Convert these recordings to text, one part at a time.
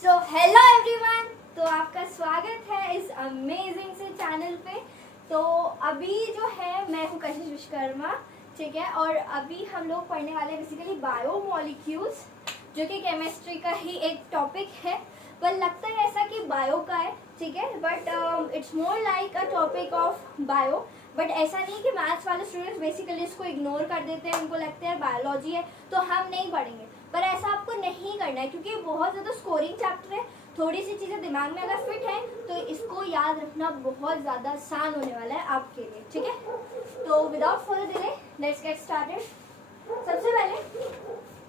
So hello everyone, तो आपका स्वागत है इस अमेजिंग से चैनल पे। तो अभी जो है मैं हूँ कशिश विश्वकर्मा, ठीक है। और अभी हम लोग पढ़ने वाले बेसिकली बायोमोलिक्यूल्स, जो कि केमिस्ट्री का ही एक टॉपिक है। पर लगता है ऐसा कि बायो का है, ठीक है, but it's more like a topic of bio. But ऐसा नहीं कि मैथ्स वाले स्टूडेंट्स बेसिकली इसको इग्नोर कर देते हैं, उनको लगता है बायोलॉजी है तो हम नहीं पढ़ेंगे। पर ऐसा आपको नहीं करना है, क्योंकि बहुत ज़्यादा स्कोरिंग चैप्टर है। थोड़ी सी चीज़ें दिमाग में अगर फिट है तो इसको याद रखना बहुत ज़्यादा आसान होने वाला है आपके लिए, ठीक है। तो without further delay let's get started. सबसे पहले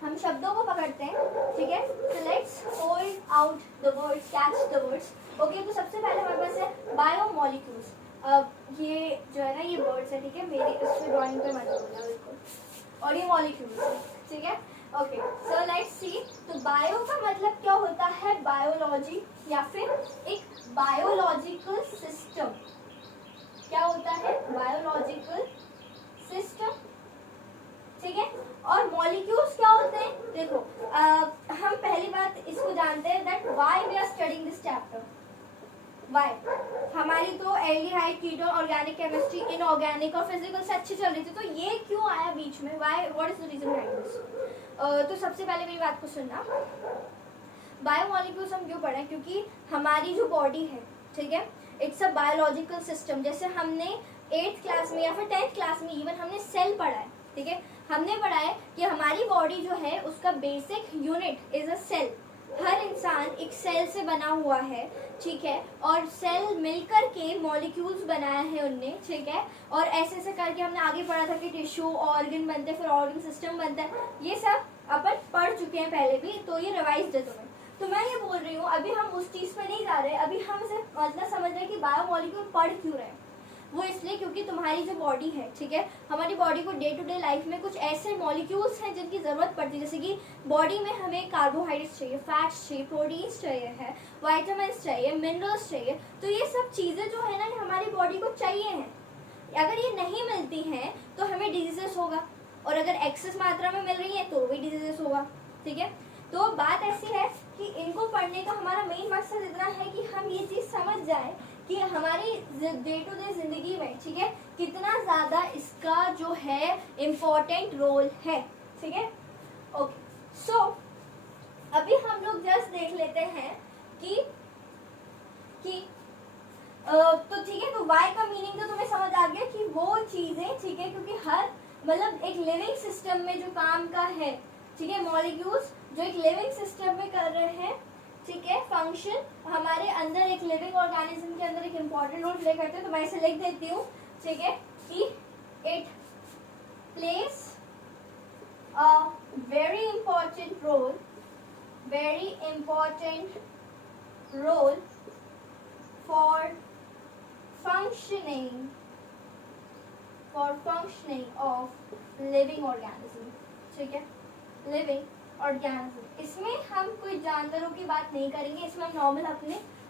हम शब्दों को पकड़ते हैं, ठीक है। तो let's hold out the words, catch the words. Okay, तो सबसे पहले हमारे पास है बायोमोलिक्यूल्स। अब ये जो है ना, ये वर्ड्स है, ठीक है। मेरे इस ड्राइंग पे मत बोलना बिल्कुल। और ये मॉलिक्यूल्स, ठीक है। Okay, so let's see. तो बायो का मतलब क्या होता है? बायोलॉजी या फिर एक बायोलॉजिकल सिस्टम। क्या होता है? बायोलॉजिकल सिस्टम, ठीक है। और मॉलिक्यूल्स क्या होते हैं? देखो, हम पहली बात इसको जानते हैं that why we are studying this chapter. Why? हमारी तो aldehyde, ketone, organic chemistry, inorganic और फिजिकल से अच्छी चल रही थी, तो ये क्यों आया बीच में? Why? What is the reason behind this? तो सबसे पहले मेरी बात को सुनना। बायोमोलिक्यूल्स हम क्यों पढ़े? क्योंकि हमारी जो बॉडी है, ठीक है, इट्स अ बायोलॉजिकल सिस्टम। जैसे हमने 8th क्लास में या फिर 10th क्लास में इवन हमने सेल पढ़ा है, ठीक है। हमने पढ़ा है कि हमारी बॉडी जो है उसका basic unit is a cell. हर इंसान एक सेल से बना हुआ है, ठीक है। और सेल मिलकर के मॉलिक्यूल्स बनाए हैं उनने, ठीक है। और ऐसे ऐसे करके हमने आगे पढ़ा था कि टिश्यू, ऑर्गन बनते हैं, फिर ऑर्गन सिस्टम बनता है। ये सब अपन पढ़ चुके हैं पहले भी, तो ये रिवाइज है तुम्हें। तो मैं ये बोल रही हूँ, अभी हम उस चीज पे नहीं जा रहे, अभी हम इसे मतलब समझ रहे हैं कि बायोमोलिक्यूल पढ़ क्यों रहे हैं। वो इसलिए क्योंकि तुम्हारी जो बॉडी है, ठीक है, हमारी बॉडी को डे टू डे लाइफ में कुछ ऐसे मॉलिक्यूल्स हैं जिनकी जरूरत पड़ती है। जैसे कि बॉडी में हमें कार्बोहाइड्रेट्स चाहिए, फैट्स चाहिए, प्रोटीन्स चाहिए है, वाइटामिन चाहिए, मिनरल्स चाहिए। तो ये सब चीजें जो है ना, ये हमारी बॉडी को चाहिए हैं। अगर ये नहीं मिलती हैं तो हमें डिजीजेस होगा, और अगर एक्सेस मात्रा में मिल रही है तो भी डिजीजेस होगा, ठीक है। तो बात ऐसी है कि इनको पढ़ने का हमारा मेन मकसद इतना है कि हम ये चीज समझ जाए कि हमारी डे टू डे जिंदगी में, ठीक है, कितना ज्यादा इसका जो है इम्पोर्टेंट रोल है, ठीक है। ओके, सो अभी हम लोग जस्ट देख लेते हैं कि तो ठीक है। तो वाई का मीनिंग तो तुम्हें समझ आ गया कि वो चीजें, ठीक है, क्योंकि हर मतलब एक लिविंग सिस्टम में जो काम का है, ठीक है, मॉलिक्यूल्स जो एक लिविंग सिस्टम में कर रहे हैं, ठीक है, फंक्शन हमारे अंदर एक लिविंग ऑर्गेनिज्म के अंदर एक इम्पॉर्टेंट रोल प्ले करते हैं। तो मैं इसे लिख देती हूँ, ठीक है, कि it plays a very important role for functioning of living organism, ठीक है, living organism। इसमें हम कोई जानवरों की बात नहीं करेंगे, इसमें हम नॉर्मल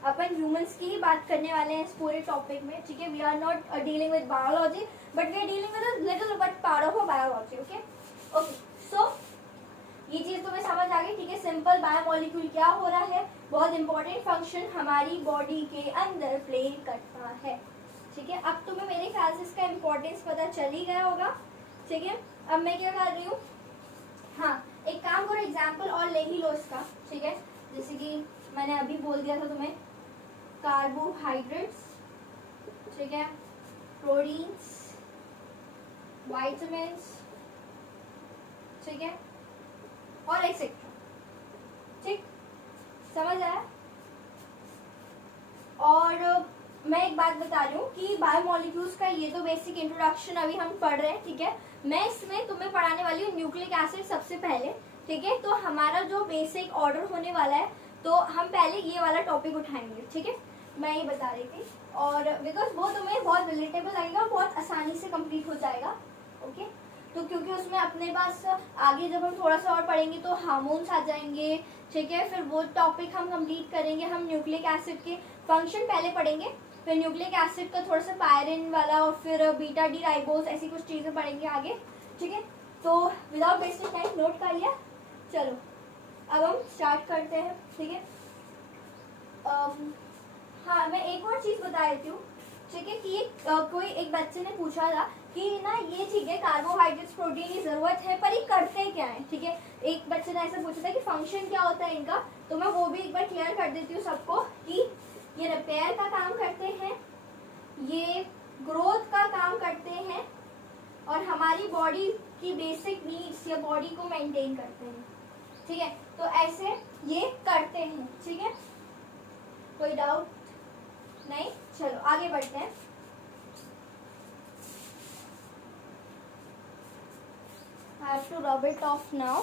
अपन ह्यूमंस की ही बात करने वाले हैं इस पूरे टॉपिक में, ठीक है। We are not dealing with biology, but we are dealing with a little but part of a biology. Okay okay, so ये चीज तुम्हें समझ आ गई, ठीक है। सिंपल बायोमोलिक्यूल क्या हो रहा है, बहुत इंपॉर्टेंट फंक्शन हमारी बॉडी के अंदर प्ले करता है, ठीक है। अब तुम्हें मेरे ख्याल से इसका इम्पोर्टेंस पता चल ही गया होगा, ठीक है। अब मैं क्या कर रही हूँ, हाँ, एक काम करो, एग्जाम्पल और ले ही लो इसका, ठीक है। जैसे कि मैंने अभी बोल दिया था तुम्हें, कार्बोहाइड्रेट्स, ठीक है, प्रोटीन्स, वाइटामिन्स, ठीक है, और एक्सेट्रा, ठीक, समझ आया। और मैं एक बात बता रही हूँ कि बायोमोलिक्यूल्स का ये तो बेसिक इंट्रोडक्शन अभी हम पढ़ रहे हैं, ठीक है। मैं इसमें तुम्हें पढ़ाने वाली हूँ न्यूक्लिक एसिड सबसे पहले, ठीक है। तो हमारा जो बेसिक ऑर्डर होने वाला है, तो हम पहले ये वाला टॉपिक उठाएंगे, ठीक है। मैं ये बता रही थी, और बिकॉज वो तुम्हें बहुत रिलेटेबल लगेगा और बहुत आसानी से कंप्लीट हो जाएगा, ओके। तो क्योंकि उसमें अपने पास आगे जब हम थोड़ा सा और पढ़ेंगे तो हार्मोन्स आ जाएंगे, ठीक है। फिर वो टॉपिक हम कंप्लीट करेंगे, हम न्यूक्लिक एसिड के फंक्शन पहले पढ़ेंगे, फिर न्यूक्लिक एसिड का थोड़ा सा पायरिन वाला, और फिर बीटा डी राइबोस, ऐसी कुछ चीजें पढ़ेंगे आगे, ठीक है। तो विदाउट वेस्टिंग टाइम नोट कर लिया, चलो अब हम स्टार्ट करते हैं, ठीक है। हाँ, मैं एक और चीज़ बता देती हूँ, ठीक है, कि कोई एक बच्चे ने पूछा था कि ना ये ठीक है कार्बोहाइड्रेट्स प्रोटीन की ज़रूरत है, पर ये करते क्या है, ठीक है। एक बच्चे ने ऐसा पूछा था कि फंक्शन क्या होता है इनका, तो मैं वो भी एक बार क्लियर कर देती हूँ सबको कि ये रिपेयर का काम करते हैं, ये ग्रोथ का काम करते हैं, और हमारी बॉडी की बेसिक नीड्स या बॉडी को मेंटेन करते हैं, ठीक है। तो ऐसे ये करते हैं, ठीक है। कोई डाउट नहीं, चलो आगे बढ़ते हैं। I have to rub it off now.